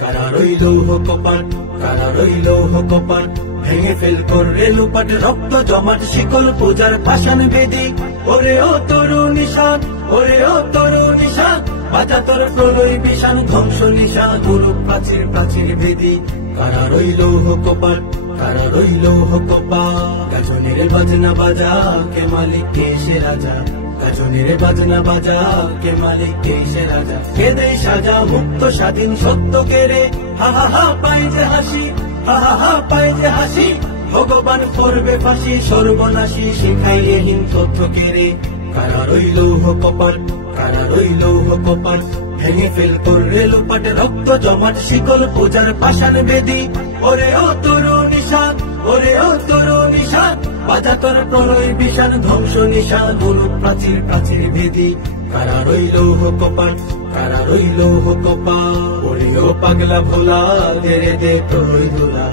কারা রইল কপাট, কারা রইল কপাট, ভেঙে ফেল করে লুপাট, রক্ত জমাট শিকল পূজার পাষাণ বেদি। ওরে ও তরু নিশান, ওরে ও তরু নিশান, বাজা তোর প্রলয় বিষাণ, ধ্বংস নিশান, গুরু প্রাচীর প্রাচীর বেদি। কারা রইল কপাট, কারা রইল কপাট, গাজনের বাজনা বাজা, কে মালিক কে সে রাজা। গাজনের বাজনা বাজা, কে মালিক কে সে রাজা। কে দেয় সাজা মুক্ত স্বাধীন সত্য কেড়ে, হা হা হা পাই যে হাসি, হা হা হা পাই যে হাসি। ভগবান করবে ফাঁসি, সর্বনাশী শিখাইয়ে হিন তথ্য কেড়ে। কারা রইল কপাট, কারা রইল কপাট, ভেঙে ফেল করে লুপাট, রক্ত জমাট শিকল পূজার পাষাণ বেদি। ওরে ও তরু নিশান, ওরে ও তরু নিশান, বাজা তোর প্রলয় বিষাণ, ধ্বংস নিশান, গুরু প্রাচীর প্রাচীর বেদি। কারা রইল কপাট, কারা রইল কপাট, ওরে ও পাগলা ভোলা, দেরে দে প্রলয় দোলা।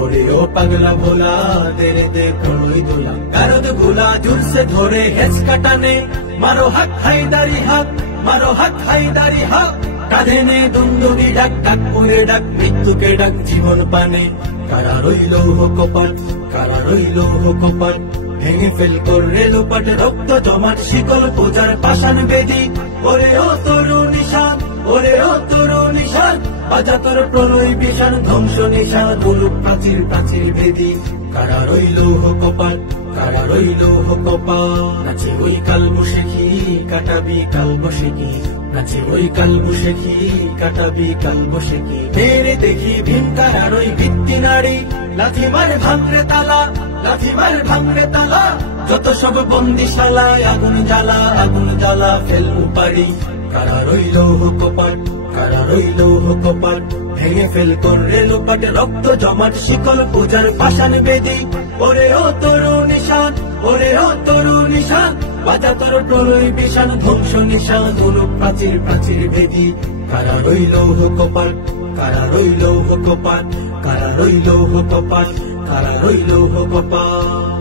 ওরে ও পাগলা ভোলা, দেরে দে প্রলয় দোলা। গারদ গুলা জুলসে ধরে হেঁচ কাটানে, মারো হাত হাইদারি হাত, মারো হাত হাইদারি হাত। কাঁধে নে দুন্দুনি ডাক, ডাক করে ডাক, মৃত্যুকে ডাক জীবন পানে। কারা রইল কপাট, কারা রইল কপাট, ভেঙে ফেল করে লুপাট, রক্ত জমাট শিকল পূজার পাষাণ বেদি। ওরে ও তরু নিশান, ওরে ও তরু নিশান, বাজা তোর প্রলয় বিষাণ, ধ্বংস নিশান, গুরু প্রাচীর প্রাচীর বেদি। কারা রইল কপাট, কারা রইল কপাট, নাচে ওই কাল বসে কি কাটাবি কাল বসে কি। নাচে ওই কাল বসে কি কাটাবি কাল বসে কি। মেরে দেখি ভীমকার আর ওই ভিত্তি নারী, লাথি মার ভাঙরে তালা, লাথি মার ভাঙরে তালা। যত সব বন্দিশালায় আগুন জ্বালা, আগুন জ্বালা ফেল উপারি। কারা রইল কপাট, কারা রইল কপাট, ভেঙে ফেল করে লুপাট, রক্ত জমাট শিকল পূজার পাষাণ বেদি। ওরে ও তরু নিশান, ওরে ও তরু নিশান, বাজা তোর প্রলয় বিষাণ, ধ্বংস নিশান, গুরু প্রাচীর প্রাচীর বেদি। কারা রইল কপাট, কারা রইল কপাট, কারা রইল কপাট, কারা রইল কপাট।